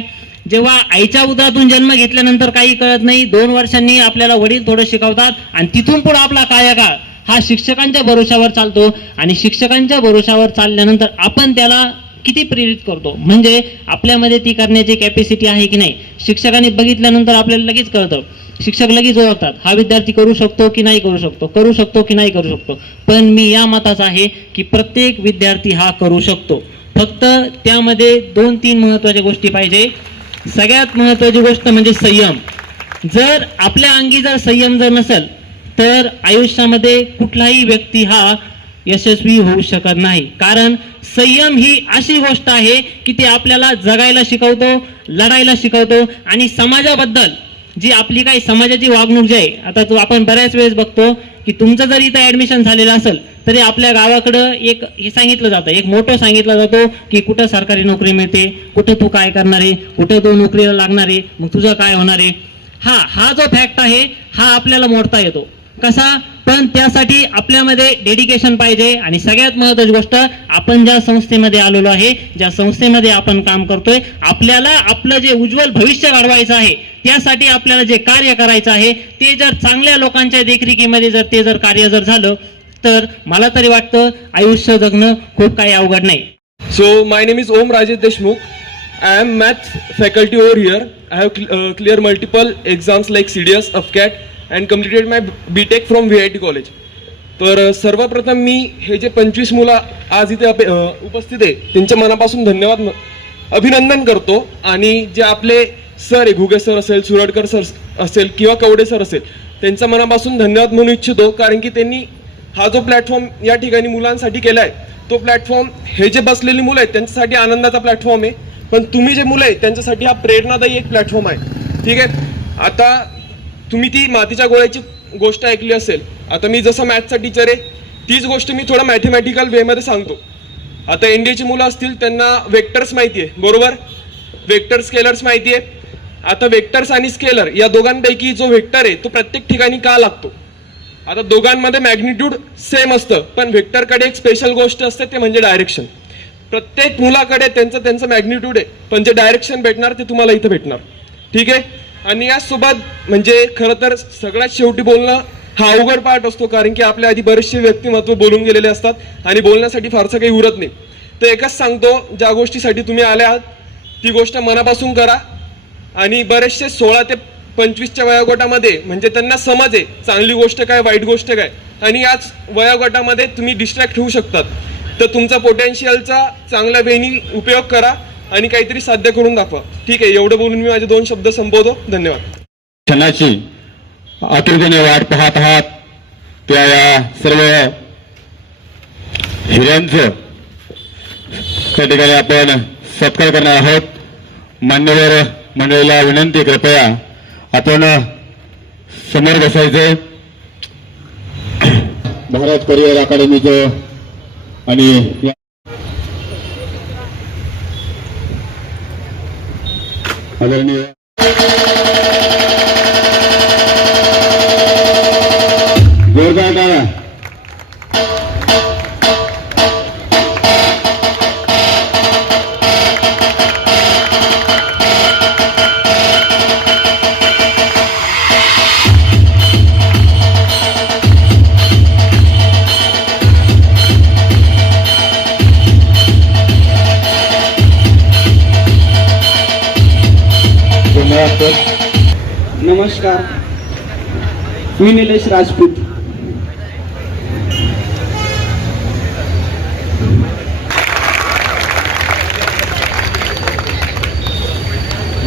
जेव्हा आईच्या उदरातून जन्म घेतल्यानंतर काही कळत नाही, 2 वर्षांनी आपल्याला वडील थोडं शिकवतात आणि तिथून पुढे आपला कार्यकाळ हा शिक्षकांच्या भरोशावर चालतो आणि शिक्षकांच्या भरोशावर चालल्यानंतर आपण त्याला किती प्रेरित करतो, म्हणजे आपल्यामध्ये ती करण्याची कॅपॅसिटी आहे की नाही. शिक्षकांनी बघितल्यानंतर आपल्याला लगेच कळतं, शिक्षक लगेच ओळखतात हा विद्यार्थी करू शकतो की नाही करू शकतो, करू शकतो की नाही करू शकतो. पण मी या मताचा आहे की प्रत्येक विद्यार्थी हा करू शकतो, फक्त त्यामध्ये 2-3 महत्त्वाच्या गोष्टी पाहिजे. सगळ्यात महत्त्वाची गोष्ट म्हणजे संयम. जर आपल्या अंगी जर संयम जर नसेल तर आयुष्यामध्ये कुठलाही व्यक्ती हा यशस्वी होऊ शकत नाही. कारण संयम ही अशी गोष्ट आहे की ती आपल्याला जगायला शिकवतो, लढायला शिकवतो आणि समाजाबद्दल जी आपली काही समाजाची वागणूक जी आहे, आता आपण बऱ्याच वेळेस बघतो की तुमचं जर इथं ऍडमिशन झालेलं असेल तरी आपल्या गावाकडं एक हे सांगितलं जातं, एक मोठं सांगितलं जातो की कुठं सरकारी नोकरी मिळते, कुठं तू काय करणार आहे, कुठं तो नोकरीला लागणार आहे, मग तुझं काय होणार आहे. हा जो फॅक्ट आहे हा आपल्याला मोडता येतो. कसा? पण त्यासाठी आपल्यामध्ये डेडिकेशन पाहिजे. आणि सगळ्यात महत्त्वाची गोष्ट, आपण ज्या संस्थेमध्ये आलेलो आहे, ज्या संस्थेमध्ये आपण काम करतोय, आपल्याला आपलं जे उज्ज्वल भविष्य घडवायचं आहे त्यासाठी आपल्याला जे कार्य करायचं आहे ते जर चांगल्या लोकांच्या देखरेखीमध्ये जर ते कार्य जर झालं तर मला तरी वाटतं आयुष्य जगणं खूप काही अवघड नाही. So my name is Om Rajesh Deshmukh. I am math faculty over here. I have cleared multiple exams like CDS, FCAT and completed my BTech from VIT college. तर सर्वप्रथम मी हे जे 25 मुलं आज इथे उपस्थित आहे त्यांच्या मनापासून धन्यवाद अभिनंदन करतो. आणि जे आपले सर आहे, घुगे सर असेल, सुरडकर सर असेल किंवा कवडे सर असेल, त्यांच्या मनापासून धन्यवाद म्हणू इच्छितो. कारण की त्यांनी हा जो प्लॅटफॉर्म या ठिकाणी मुलांसाठी केला आहे तो प्लॅटफॉर्म हे जे बसलेली मुलं आहेत त्यांच्यासाठी आनंदाचा प्लॅटफॉर्म आहे, पण तुम्ही जे मुलं आहेत त्यांच्यासाठी हा प्रेरणादायी एक प्लॅटफॉर्म आहे. ठीक आहे. आता तुम्ही ती मातीच्या गोळ्याची गोष्ट ऐकली असेल. आता मी जसं मॅथचा टीचर आहे तीच गोष्ट मी थोडं मॅथमॅटिकल वेमध्ये सांगतो. आता NDAची मुलं असतील त्यांना वेक्टर्स माहिती आहे, बरोबर, वेक्टर स्केलर्स माहिती आहे. आता वेक्टर्स आणि स्केलर या दोघांपैकी जो वेक्टर आहे तो प्रत्येक ठिकाणी का लागतो. आता दोघांमध्ये मॅग्निट्यूड सेम असतं, पण व्हेक्टरकडे एक स्पेशल गोष्ट असते, ते म्हणजे डायरेक्शन. प्रत्येक मुलाकडे त्यांचं मॅग्निट्यूड आहे, पण जे डायरेक्शन भेटणार ते तुम्हाला इथं भेटणार. ठीक आहे. आणि यासोबत म्हणजे खरं तर सगळ्यात शेवटी बोलणं हा अवघड पार्ट असतो, कारण की आपल्या आधी बरेचसे व्यक्तिमत्व बोलून गेलेले असतात आणि बोलण्यासाठी फारसं काही उरत नाही. तर एकच सांगतो, ज्या गोष्टीसाठी तुम्ही आले आहात ती गोष्ट मनापासून करा. आणि बरेचसे 16 ते 25च्या वयोगटामध्ये म्हणजे त्यांना समज आहे चांगली गोष्ट काय वाईट गोष्ट काय, आणि याच वयोगटामध्ये तुम्ही डिस्ट्रॅक्ट होऊ शकतात. तर तुमचा पोटेन्शियलचा चांगल्या वेळी उपयोग करा आणि काहीतरी साध्य करून दाखवा. ठीक आहे. एवढं बोलून मी माझे 2 शब्द संपवतो. धन्यवाद. क्षणाची आतुरतेने वाट पाहत आहात त्या या सर्व हिऱ्यांचं त्या ठिकाणी आपण सत्कार करणार आहोत. मान्यवर मंडळीला विनंती, कृपया आपण समोर बसायचे. भारत करिअर अकादमीचं आणि आदरणीय जोरदार टाळ्या. नमस्कार, मी निलेश राजपूत.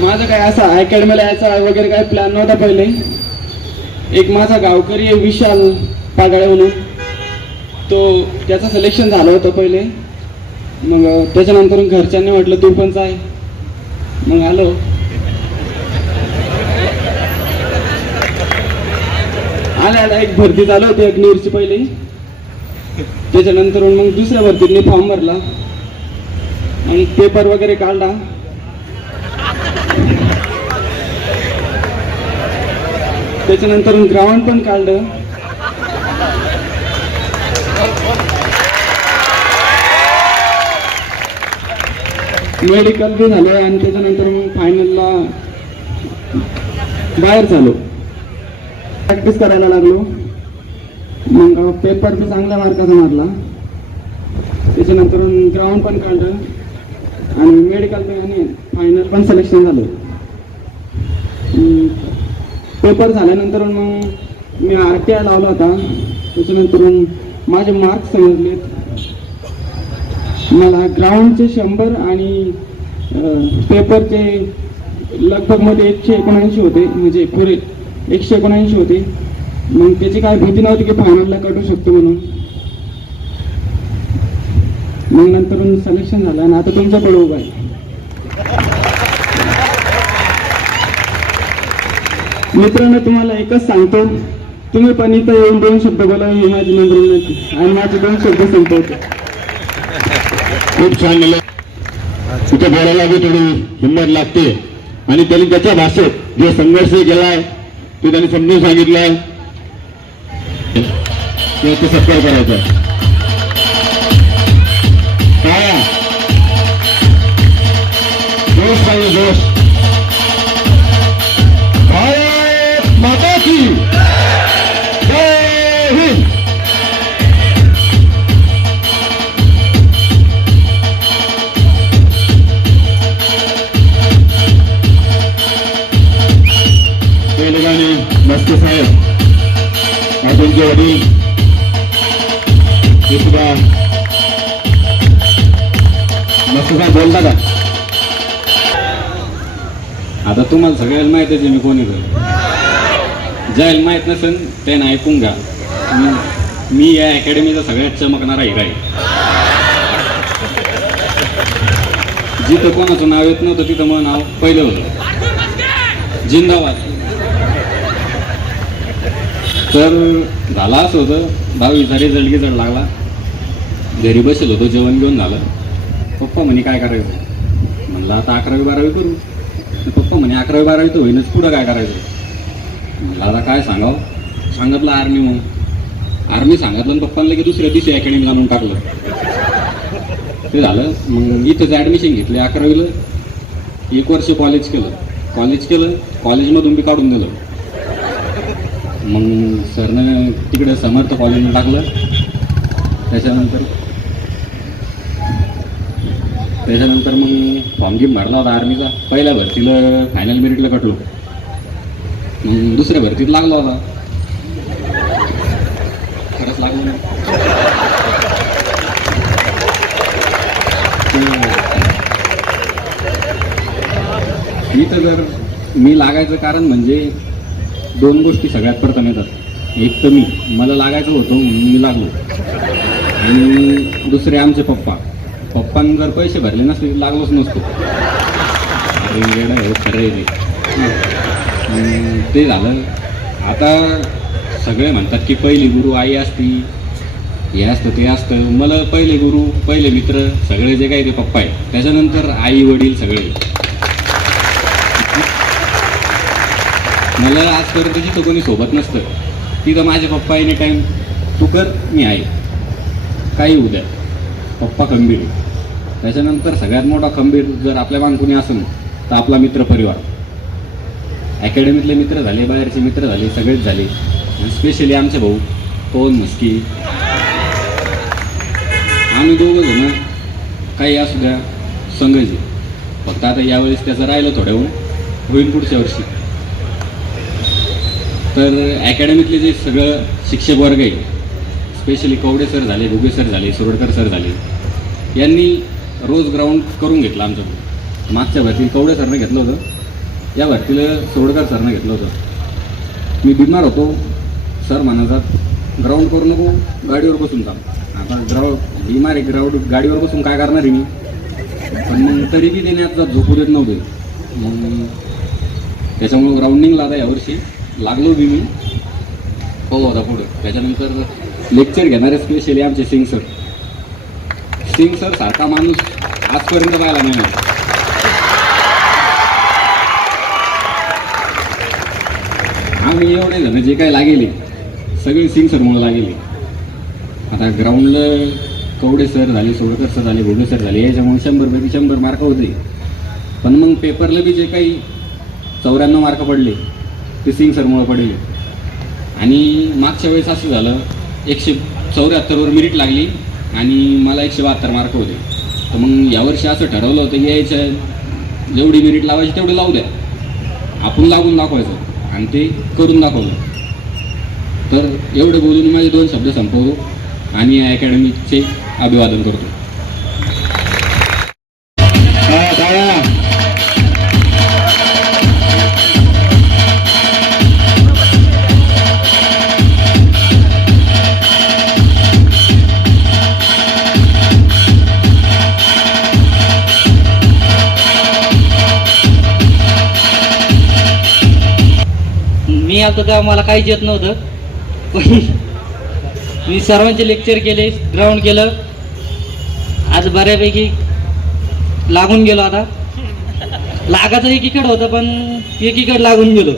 माझं काय असं अकॅडमीला यायचा वगैरे काय प्लॅन नव्हता पहिले. एक माझा गावकरी आहे विशाल पागाळे म्हणून, तो त्याचं सिलेक्शन झालं होतं पहिले. मग त्याच्यानंतर घरच्यांनी म्हटलं तू पण जाय. मग आलो. आल्या एक भरती चालू होती अग्निवीरची पहिली. त्याच्यानंतर मग दुसऱ्या भरतीने फॉर्म भरला आणि पेपर वगैरे काढला. त्याच्यानंतर ग्राउंड पण काढलं. मेडिकल बी झालं आणि त्याच्यानंतर मग फायनलला बाहेर झालो. प्रॅक्टिस करायला लागलो. मग पेपर बी चांगल्या मार्काचा मारला. त्याच्यानंतर ग्राउंड पण काढलं आणि मेडिकल बी आणि फायनल पण सिलेक्शन झालं. पेपर झाल्यानंतर मग मी RTI लावला होता. त्याच्यानंतर माझे मार्क्स समजलेत. मला ग्राउंडचे 100 आणि पेपरचे लगभग मध्ये 179 होते, म्हणजे पुरे 179 होते. मग त्याची काय भीती नव्हती की फायनलला कटू शकतो म्हणून. मग नंतर सिलेक्शन झालं आणि आता तुमच्याकडे उभा आहे. मित्रांनो, तुम्हाला एकच सांगतो, तुम्ही पण इथं येऊन 2 शब्द बोला, ही माझी नंबर विनंती आणि माझे 2 शब्द संपवतो. खूप छान मुलं. तिथे बोलायला बी थोडी हिंमत लागते आणि त्यांनी त्याच्या भाषेत जो संघर्ष केलाय तो त्यांनी समजून सांगितलाय. याचा सत्कार करायचा. काय जोश पाहिजे, जोश. भारत माता की जय हिंद. मस्के साहेब, त्यांचे वडील हे सुद्धा. मस्के साहेब बोलता का? आता तुम्हाला सगळ्याला माहित आहे मी कोणी तर. ज्याला माहित नसेल त्याने ऐकून घ्या. मी या अकॅडमीचा सगळ्यात चमकणारा हिरा आहे. जिथं कोणाचं नाव येत नव्हतं तिथं मग नाव पहिलं होतं. जिंदाबाद. तर झालं असं होतं, 10वीचा रिझल्ट लागला. घरी बसेल होतो, जेवण घेऊन झालं. पप्पा म्हणे काय करायचं? म्हणलं आता 11वी 12वी करू. पप्पा म्हणे 11वी 12वी तर होईनच, पुढं काय करायचं? म्हणलं आता काय सांगावं. सांगितलं आर्मी. मग आर्मी सांगितलं आणि पप्पांना की दुसऱ्या दिवशी अकॅडमी आणून टाकलं. ते झालं. मग इथंच ॲडमिशन घेतले 11वीला. 1 वर्ष कॉलेज केलं. कॉलेजमधून बी काढून दिलं. मग सरनं तिकडे समर्थ कॉलेजला टाकलं. त्याच्यानंतर मग फॉर्म गिम भरला होता आर्मीचा. पहिल्या भरतीला फायनल मेरिटला कटलो. मग दुसऱ्या भरतीत लागला होता. खरंच लागलो नाही. मी लागायचं कारण म्हणजे 2 गोष्टी सगळ्यात प्रथम येतात. एक तर मला लागायचं होतं म्हणून मी लागलो, आणि दुसरे आमचे पप्पांनी जर पैसे भरले नसते लागलोच नसतो. खरं ते झालं. आता सगळे म्हणतात की पहिली गुरु आई असती, हे असतं ते असतं. मला पहिले गुरु, पहिले मित्र सगळे जे काही ते पप्पा आहे. त्याच्यानंतर आई वडील सगळे. मला आजपर्यंत जिथं कोणी सोबत नसतं तिथं माझे पप्पा एनी टाईम तू कर मी आहे, काही उद्या. पप्पा खंबीर. त्याच्यानंतर सगळ्यात मोठा खंबीर जर आपल्या मान कोणी असेल तर आपला मित्र परिवार. अकॅडमीतले मित्र झाले, बाहेरचे मित्र झाले, सगळेच झाले. स्पेशली आमचे भाऊ पवन मुस्की. आम्ही दोघं जण काही असू द्या संघजी. फक्त आता यावेळेस त्याचं राहिलं थोड्याहून, होईल पुढच्या वर्षी. तर अकॅडमीतले जे सगळं शिक्षक वर्ग आहे, स्पेशली कवडे सर झाले, घुगे सर झाले, सुरडकर सर झाले, यांनी रोज ग्राउंड करून घेतलं आमचं. मागच्या भरतीला कवडे सरनं घेतलं होतं, या भरतीला सुरडकर सरनं घेतलं होतं. मी बिमार होतो. सर म्हणायचा ग्राउंड करू नको, गाडीवर बसून चाल. आता बिमार आहे, गाडीवर बसून काय करणार आहे मी. पण मग तरी बी त्याने आता झोपू देत नव्हते. मग त्याच्यामुळं ग्राउंडिंगला आता यावर्षी लागलो बी मी. हो आता पुढं. त्याच्यानंतर लेक्चर घेणारे स्पेशली आमचे सिंग सर सारखा माणूस आजपर्यंत पाहायला नाही. आम्ही एवढे जण जे काही लागेले सगळे सिंग सरमुळं लागेले. आता ग्राउंडला कवडे सर झाले, सोडकर सर झाले, घोडे सर झाले, याच्यामुळे 100पैकी 100 मार्क होते. पण मग पेपरला बी जे काही 94 मार्क पडले ते सिंग सरमुळं पडले. आणि मागच्या वेळेस असं झालं 174वर मेरिट लागली आणि मला 172 मार्क होते. तर मग यावर्षी असं ठरवलं होतं की यायचं जेवढी मेरिट लावायची तेवढी लावू द्या, आपण लागून दाखवायचं, आणि ते करून दाखवलं. तर एवढे बोलून माझे 2 शब्द संपवतो आणि या अकॅडमीचे अभिवादन करतो. मी आलतो तेव्हा मला काहीच येत नव्हतं, पण मी सर्वांचे लेक्चर केले, ग्राउंड केलं. आज बऱ्यापैकी लागून गेलो. आता लागायचं एकीकडे होतं पण एकीकडे लागून गेलो.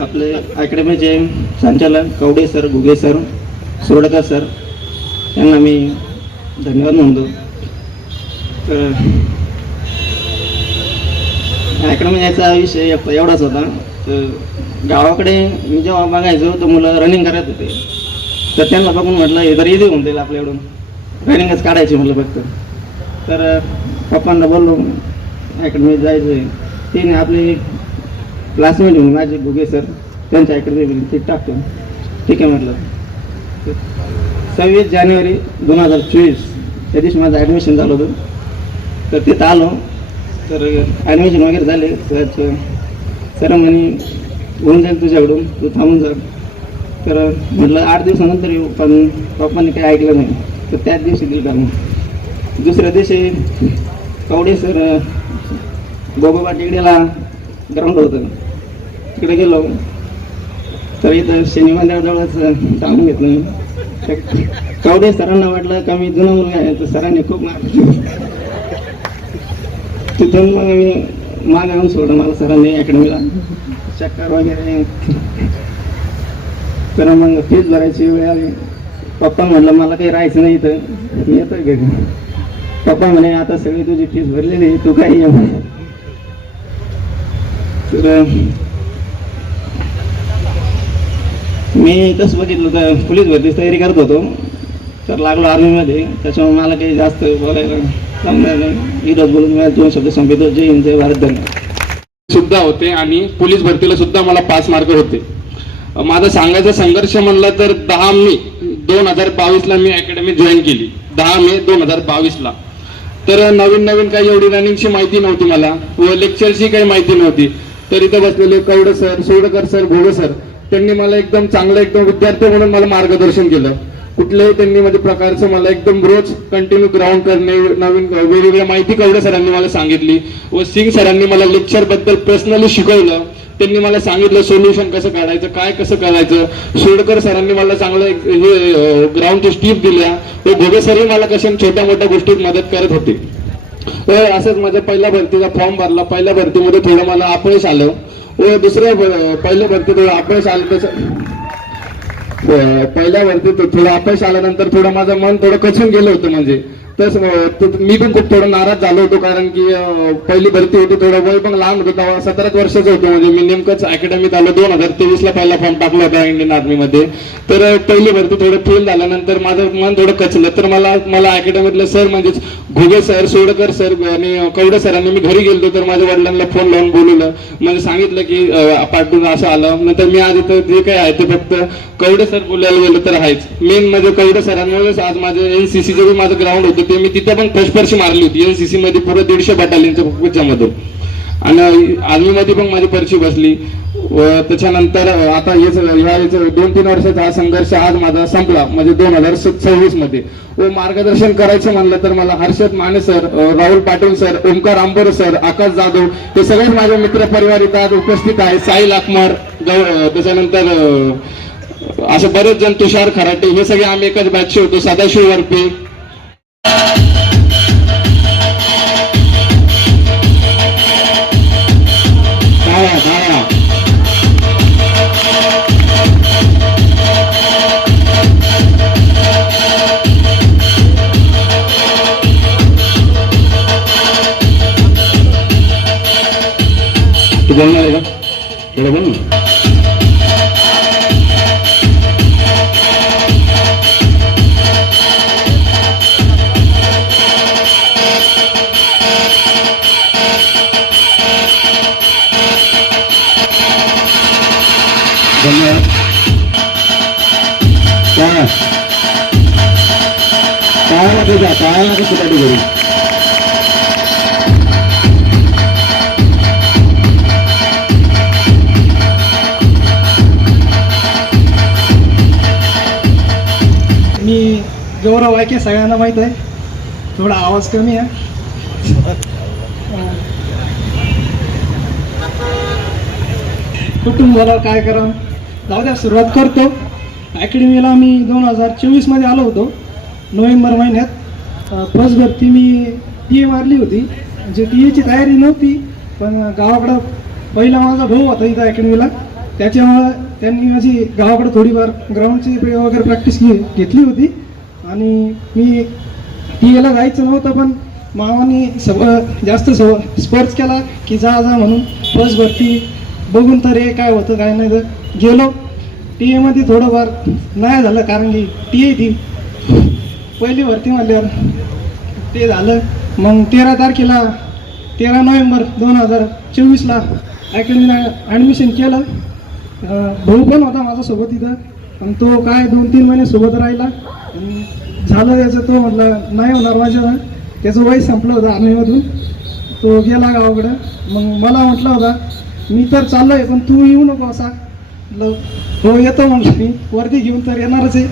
आपले अकॅडमीचे संचालक Kawade sir, Ghuge sir, Suradkar sir यांना मी धन्यवाद म्हणतो. तर अकॅडमी याचा विषय एवढाच होता. तर गावाकडे मी जेव्हा बघायचो तर मुलं रनिंग करत होते, तर त्यांना बघून म्हटलं हे तर इझी होऊन जाईल आपल्याकडून, रनिंगच काढायची म्हटलं फक्त. तर पप्पांना बोललो अकॅडमीत जायचं आहे. तिने आपले क्लासमेट म्हणून माझे घुगे सर त्यांच्या अकॅडमीमध्ये ते टाकतो. ठीक आहे म्हटलं. 26 जानेवारी 2024 त्या दिवशी माझं ॲडमिशन झालं होतं. तर तिथं आलो तर ॲडमिशन वगैरे झाले. सर म्हणे होऊन जाईल तुझ्याकडून, तू थांबून जा. तर म्हटलं 8 दिवसानंतर येऊ, पण पप्पांनी काही ऐकलं नाही. तर त्याच दिवशी दिलं कारण दुसऱ्या दिवशी कवडे सर गोगोबा टेकडीला ग्राउंड होतं, तिकडे गेलो. तर इथं शनी मंदिराजवळच थांबून घेतलं मी. कवडे सरांना वाटलं का मी जुना मुलगा आहे, तर सरांनी खूप मारलं. तिथून मग मी मागे येऊन सोडलं मला सरांनी अकॅडमीला, चक्कर वगैरे. तर मग फीस भरायची वेळ आली. पप्पा म्हटलं मला काही राहायचं नाही इथं, मी येतो घरी. पप्पा म्हणे आता सगळी तुझी फीस भरलेली, तू काही ये. तर मी तसं बघितलं तर पोलीस भरतीची तयारी करत होतो, तर लागलो आर्मीमध्ये. त्याच्यामुळे मला काही जास्त बोलायला जमणार नाही. इथंच बोलून मला 2 शब्द संपवतो. जय हिंद, जय भारत, धन्यवाद. सुद्धा होते आणि पोलीस भरतीला सुद्धा मला 5 मार्क होते. माझा सांगायचा संघर्ष म्हणला तर 10 मे 2022ला मी अकॅडमी जॉईन केली. 10 मे 2022ला. तर नवीन काही एवढी रनिंगची माहिती नव्हती मला व लेक्चरची काही माहिती नव्हती. तर इथं बसलेले कवडे सर, सोडकर सर, घोडे सर, त्यांनी मला एकदम चांगलं एकदम विद्यार्थी म्हणून मला मार्गदर्शन केलं. कुठल्याही त्यांनी म्हणजे प्रकारचं मला एकदम रोज कंटिन्यू ग्राउंड करणे, नवीन वेगवेगळ्या माहिती कवडे सरांनी मला सांगितली व सिंग सरांनी मला लेक्चर बद्दल पर्सनली शिकवलं. त्यांनी मला सांगितलं सोल्युशन कसं काढायचं, काय कसं करायचं. सोडकर सरांनी मला चांगलं हे ग्राउंडची स्टीप दिल्या व घोडे सरही मला कशा छोट्या मोठ्या गोष्टीत मदत करत होते. तर असंच माझ्या पहिल्या भरतीचा फॉर्म भरला. पहिल्या भरतीमध्ये थोडं मला अपयश आलं व दुसऱ्या पहिल्या भरतीत थोडं अपयश आलं. तसं पहिल्या भरतीत थोडं अपयश आल्यानंतर थोडं माझं मन थोडं कचून गेलं होतं. म्हणजे तसं मी पण खूप थोडं नाराज झालो होतो, कारण की पहिली भरती होती, थोडं वय पण लहान होतं, तेव्हा 17 वर्षाचं होतं. म्हणजे मी नेमकंच अकॅडमीत आलो 2023ला पहिला फॉर्म टाकला होता इंडियन आर्मीमध्ये. तर पहिली भरती थोडं फेल झाल्यानंतर माझं मन थोडं कचलं. तर मला अकॅडमीतले सर म्हणजेच घुगे सर, सोडकर सर आणि कवडे सरांनी मी घरी गेलो. तर माझ्या वडिलांना फोन लावून बोलवलं, म्हणजे सांगितलं की पाठवून असं आलं. नंतर मी आज इथं जे काही आहे ते फक्त कवडे सर बोलायला गेलो तर आहेच. मेन म्हणजे कवडे सरांमुळेच आज माझं एनसीसीचं जे माझं ग्राउंड होतं ते मी तिथे पण फर्स्ट मारली होती. एनसीसी मध्ये पुढे 150 बटालियनच्या मधून आणि आर्मीमध्ये पण माझी पर्ची बसली. व त्याच्यानंतर आता हेच 2-3 वर्षाचा हा संघर्ष आज माझा संपला, म्हणजे 2026 मध्ये. व मार्गदर्शन करायचं म्हणलं तर मला Harshad Mane sir, Rahul Patil sir, Omkar Ambore sir, Akash Jadhav हे सगळेच माझे मित्र परिवार इथं आज उपस्थित आहे. साई लाखमार, त्याच्यानंतर असे बरेच जण, तुषार खराटे, हे सगळे आम्ही एकाच बॅचचे होतो. सदाशिव वरपे. तू बोलणार आहे का? थोडं बोल ना. धन्यवाद. काय करू. मी गौरव वायके, सगळ्यांना माहीत आहे. थोडा आवाज कमी आहे. कुटुंबाला काय करा, जाऊ द्या, सुरुवात करतो. अकॅडमीला मी 2024 मध्ये आलो होतो, नोव्हेंबर महिन्यात. फर्स्ट भरती मी टी ए मारली होती. म्हणजे टी एची तयारी नव्हती, पण गावाकडं पहिला माझा भाऊ होता इथं अकॅडमीला, त्याच्यामुळं त्यांनी माझी गावाकडं थोडीफार ग्राउंडची वगैरे प्रॅक्टिस घेतली होती. आणि मी टी एला जायचं नव्हतं, पण मामाने जास्त स्पोर्ट्स केला की जा म्हणून. फर्स्ट भरती बघून तर हे काय होतं काय नाही, तर गेलो. टी एमध्ये थोडंफार नाही झालं, कारण की टी ए ती पहिली भरती म्हणल्यावर ते झालं. मग 13 नोव्हेंबर 2024ला अकॅडमीला ॲडमिशन केलं. भाऊ पण होता माझ्यासोबत इथं, पण तो काय 2-3 महिने सोबत राहिला. आणि झालं त्याचं, तो म्हटलं नाही होणार माझ्या, त्याचं वय संपलं होतं आर्मीमधून, तो गेला गावाकडं. मग मला म्हटलं होता मी तर चाललो आहे, पण तू येऊ नको असा. हो येतो म्हणलं मी, वर्दी घेऊन तर येणारच आहे.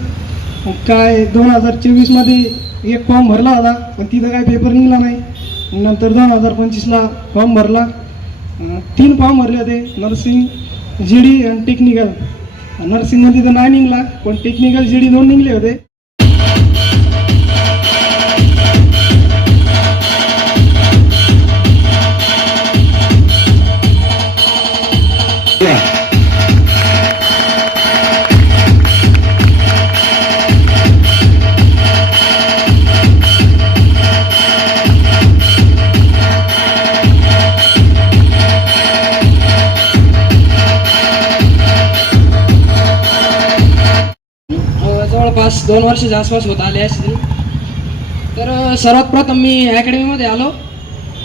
मग काय 2024मध्ये एक फॉर्म भरला होता, पण तिथं काय पेपर निघाला नाही. मग नंतर 2025ला फॉर्म भरला. 3 फॉर्म भरले होते, नर्सिंग, GD आणि टेक्निकल. नर्सिंगमध्ये तर नाही निघला, पण टेक्निकल GD 2 निघले होते. जवळपास 2 वर्षाच्या आसपास होत आले असतील. तर सर्वात प्रथम मी अकॅडमीमध्ये आलो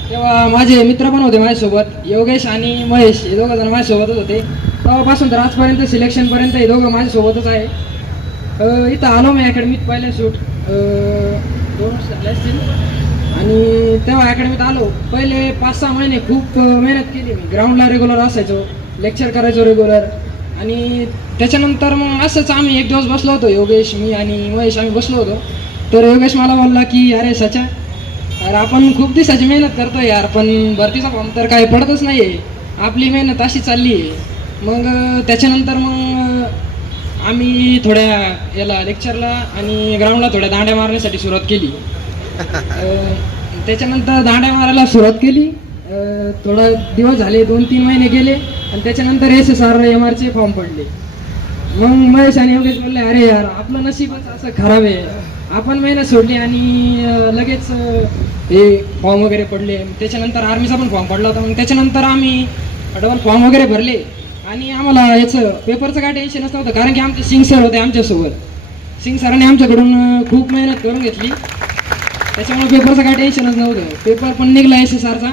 तेव्हा माझे मित्र पण होते माझ्यासोबत, योगेश आणि महेश, हे दोघं जण माझ्यासोबतच होते. तेव्हापासून तर आजपर्यंत सिलेक्शनपर्यंत हे दोघं माझ्यासोबतच आहे. इथं आलो मी अकॅडमीत पहिल्या शूट 2 वर्ष झाले असतील. आणि तेव्हा अकॅडमीत आलो, पहिले 5-6 महिने खूप मेहनत केली मी. ग्राउंडला रेग्युलर असायचो, लेक्चर करायचो रेग्युलर. आणि त्याच्यानंतर मग असंच आम्ही एक दिवस बसलो होतो, योगेश, मी आणि महेश आम्ही बसलो होतो. तर योगेश मला बोलला की अरे सचा, अरे आपण खूप दिवसाची मेहनत करतो यार, पण भरतीचा फॉर्म तर काही पडतच नाही आहे, आपली मेहनत अशी चालली आहे. मग त्याच्यानंतर मग आम्ही थोड्या याला लेक्चरला आणि ग्राउंडला थोड्या दांड्या मारण्यासाठी सुरुवात केली. त्याच्यानंतर दांड्या मारायला सुरुवात केली. थोडा दिवस झाले, 2-3 महिने गेले आणि त्याच्यानंतर SSR MRचे फॉर्म पडले. मग महेश आणि योगेश बोलले अरे यार आपलं नशीबच असं खराब आहे, आपण मेहनत सोडली आणि लगेच हे फॉर्म वगैरे पडले. त्याच्यानंतर आर्मीचा पण फॉर्म पडला होता. मग त्याच्यानंतर आम्ही डबल फॉर्म वगैरे भरले आणि आम्हाला याचं पेपरचं काय टेन्शनच नव्हतं, कारण की आमचे सिंग सर होते आमच्यासोबत. सिंग सरांनी आमच्याकडून खूप मेहनत करून घेतली, त्याच्यामुळे पेपरचं काय टेन्शनच नव्हतं. पेपर पण निघला SSRचा.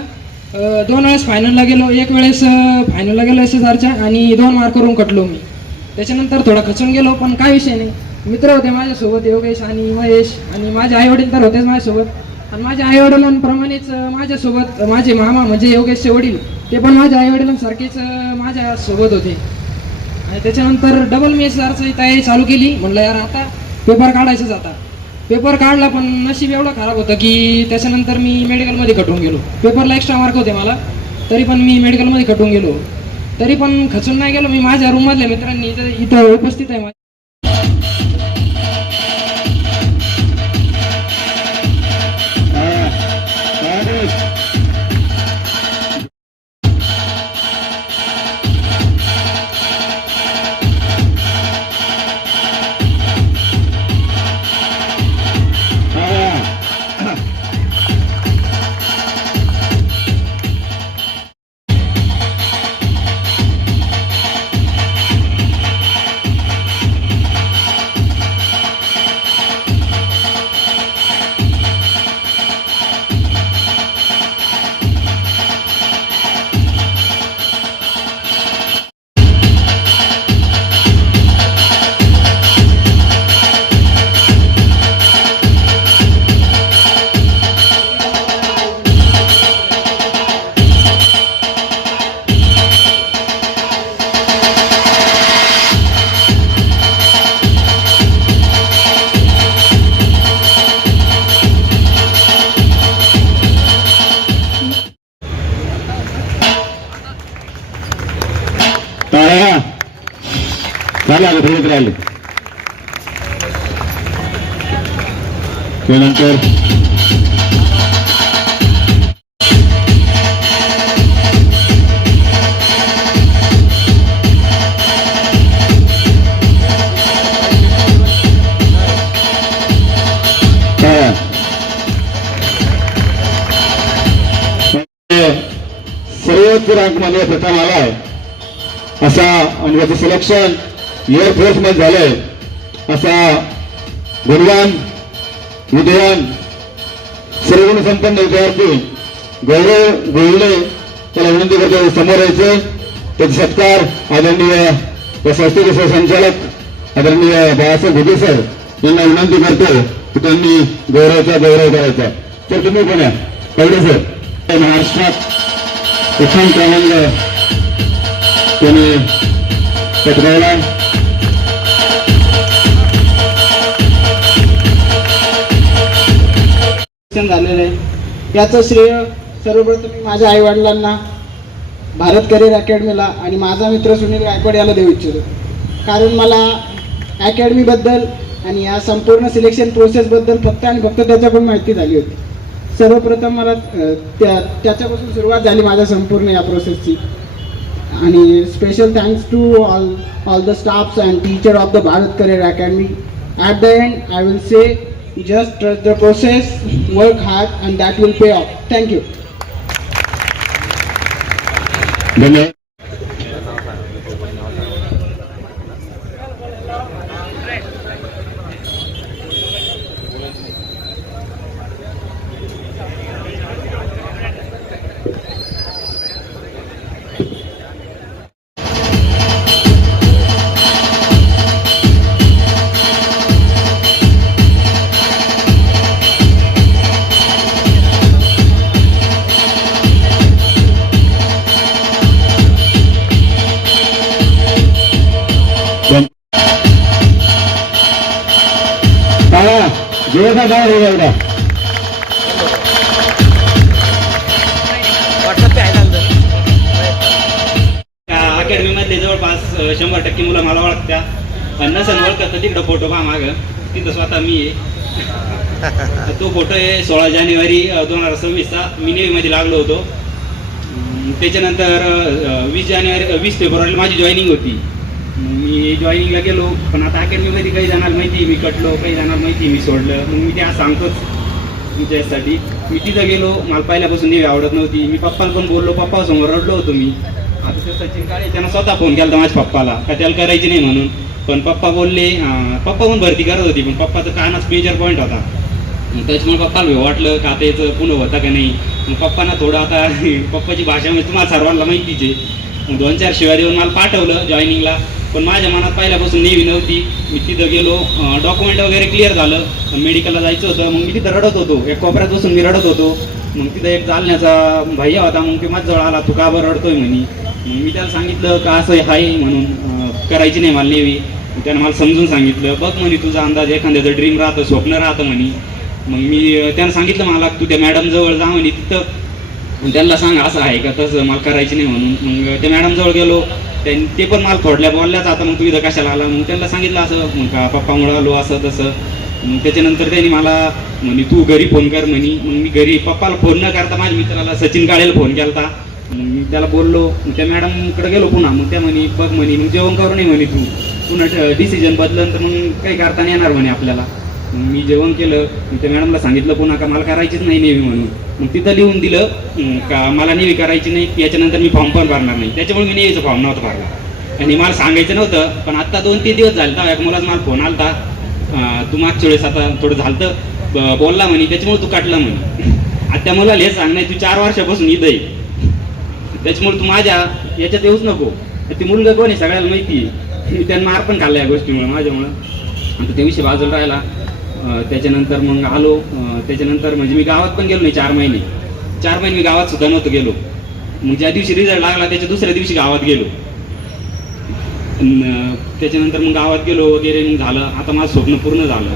2 वेळेस फायनलला गेलो, एक वेळेस फायनलला गेलो SSRच्या आणि 2 मार्कवरून कटलो मी. त्याच्यानंतर थोडा खचून गेलो, पण काय विषय नाही. मित्र होते माझ्यासोबत, योगेश आणि महेश, आणि माझे आईवडील तर होतेच माझ्यासोबत. आणि माझ्या आईवडिलांप्रमाणेच माझ्यासोबत माझे मामा म्हणजे योगेशचे वडील, ते पण माझ्या आईवडिलांसारखेच माझ्यासोबत होते. आणि त्याच्यानंतर डबल मी SSRची तयारी चालू केली. म्हटलं यार आता पेपर काढायचंच. आता पेपर काढला, पण नशीब एवढं खराब होतं की त्याच्यानंतर मी मेडिकलमध्ये कटून गेलो. पेपरला एक्स्ट्रा मार्क होते मला, तरी पण मी मेडिकलमध्ये कटून गेलो. तरी पण खचून नाही गेलो मी. माझ्या रूममधल्या मित्रांनी इथं उपस्थित आहे. राहिले त्यानंतर सर्वोच्च रँक मध्ये प्रथम आलाय असा आणि याचं सिलेक्शन एअरफोर्स मध्ये झालंय असा गुणवान विद्वान सर्वगुण संपन्न विद्यार्थी गौरव गोळले त्याला विनंती करतो समोर यायचं. त्याचा सत्कार आदरणीय या संस्थेचे सहसंचालक आदरणीय बाळासाहेब भुगे सर यांना विनंती करतो की त्यांनी गौरव करायचा. तर तुम्ही पण या कवडे सर. महाराष्ट्रात प्रथम क्रमांक त्यांनी पटकावला. झालेलं आहे याचं श्रेय सर्वप्रथम मी माझ्या आईवडिलांना, भारत करिअर अकॅडमीला आणि माझा मित्र सुनील गायकवाड याला देऊ इच्छितो. कारण मला अकॅडमीबद्दल आणि या संपूर्ण सिलेक्शन प्रोसेसबद्दल फक्त आणि फक्त त्याच्याकडून माहिती झाली होती. सर्वप्रथम मला त्याच्यापासून सुरुवात झाली माझ्या संपूर्ण या प्रोसेसची. आणि special thanks to all the staffs and teacher of the Bharat career academy. At the end I will say just trust the process, work hard and that will pay off. Thank you. धन्यवाद. जोरदार गाव हो एवढा. अकॅडमीमधले जवळपास 100% मुलं मला ओळखत्या. 50 ओळखत तिकडं फोटो पहा मागं, तिथं स्वतः मी आहे. तो फोटो आहे 16 जानेवारी 2026चा. मी नेव्हीमध्ये लागलो होतो. त्याच्यानंतर 20 फेब्रुवारीला माझी जॉईनिंग होती. मी जॉईनिंगला गेलो, पण आता अकॅडमीमध्ये काही जाणार माहिती मी कटलो, काही जाणार माहिती मी सोडलं. मग मी ते आज सांगतोच तुमच्यासाठी. मी तिथं गेलो, मला पहिल्यापासून नेव्ही आवडत नव्हती. मी पप्पाला पण बोललो, पप्पासमोर रडलो होतो मी. आता ते सचिन काळे त्यांना स्वतः फोन केला माझ्या पप्पाला का त्याला करायची नाही म्हणून. पण पप्पा बोलले, पप्पा पण भरती करत होती, पण पप्पाचं कानाच मेजर पॉईंट होता. त्याच्यामुळे पप्पाला वाटलं का आता याचं पुन्हा होता का नाही. मग पप्पांना थोडं आता पप्पाची भाषा म्हणजे तुम्हाला सर्वांना माहितीच आहे. मग 2-4 शिव्या देऊन मला पाठवलं जॉईनिंगला. पण माझ्या मनात पहिल्यापासून नेव्ही नव्हती. मी तिथं गेलो, डॉक्युमेंट वगैरे क्लिअर झालं, मेडिकलला जायचं होतं. मग मी तिथं रडत होतो, एक कोपऱ्यात बसून मी रडत होतो. मग तिथं एक जालन्याचा भैया होता, मग ते माझ्याजवळ आला, तू का बरं रडतोय म्हणे. मग मी त्याला सांगितलं का असं आहे म्हणून, करायची नाही मला नेव्ही. त्यानं मला समजून सांगितलं, बघ म्हणे तुझा अंदाज, एखाद्याचं ड्रीम राहतं, स्वप्न राहतं म्हणे. मग मी त्यानं सांगितलं मला तू त्या मॅडमजवळ जा म्हणे, तिथं त्यांना सांग असं आहे का तसं, मला करायची नाही म्हणून. मग त्या मॅडमजवळ गेलो, ते पण मला थोडल्या बोलल्याच, आता मग तू इथं कशाला आला. मग त्यांना सांगितलं असं, मग का पप्पामुळं आलो असं तसं. मग त्याच्यानंतर त्यांनी मला म्हणे तू घरी फोन कर म्हणे. मग मी घरी पप्पाला फोन न करता माझ्या मित्राला सचिन काळेला फोन केला. मग मी त्याला बोललो, मग त्या मॅडमकडे गेलो पुन्हा. मग त्या म्हणे बघ म्हणे मग जेवण करू नाही म्हणे, तू पुन्हा डिसिजन बदलं तर मग काही करता नाही येणार म्हणे आपल्याला. मग मी जेवण केलं. मग त्या मॅडमला सांगितलं पुन्हा का मला करायचीच नाही नेव्ही म्हणून. मग तिथं लिहून दिलं का मला नेव्ही करायची नाही, याच्यानंतर मी फॉर्म पण भरणार नाही. त्याच्यामुळे मी नेव्हीचा फॉर्म नव्हता भरला आणि मला सांगायचं नव्हतं. पण आत्ता 2-3 दिवस झाले तर एक मुलाच मला फोन आला, तू मागच्या वेळेस आता थोडं झालं बोलला म्हणे, त्याच्यामुळे तू काटला म्हणे. आता त्या मुलाला हे सांग नाही, तू 4 वर्षापासून इथं आहे, त्याच्यामुळे तू माझ्या याच्यात येऊच नको. ती मुलगा कोण आहे सगळ्याला माहिती आहे. मी त्यांना मार पण खाल्ला या गोष्टीमुळे माझ्यामुळं. आता त्या विषय बाजूला राहिला. त्याच्यानंतर मग आलो. त्याच्यानंतर म्हणजे मी गावात पण गेलो नाही 4 महिने. 4 महिने मी गावात सुद्धा नव्हतं गेलो. मग ज्या दिवशी रिझल्ट लागला त्याच्या दुसऱ्या दिवशी गावात गेलो. त्याच्यानंतर मग गावात गेलो वगैरे, मग झालं. आता माझं स्वप्न पूर्ण झालं.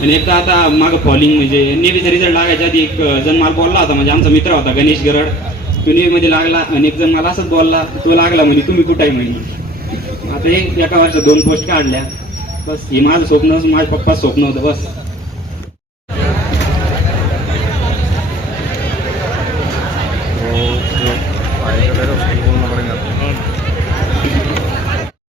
आणि एकदा आता मागं फॉलिंग म्हणजे नेव्हीचा रिझल्ट लागायच्या आधी एक जण मला बोलला होता, म्हणजे आमचा मित्र होता गणेश गरड, तो नेव्हीमध्ये लागला. आणि एक जण मला असंच बोलला, तो लागला म्हणे तुम्ही कुठं आहे म्हणे. आता हे एका वर्षात 2 पोस्ट काढल्या. बस हे माझं स्वप्न, माझ्या पप्पाचं स्वप्न होतं बस.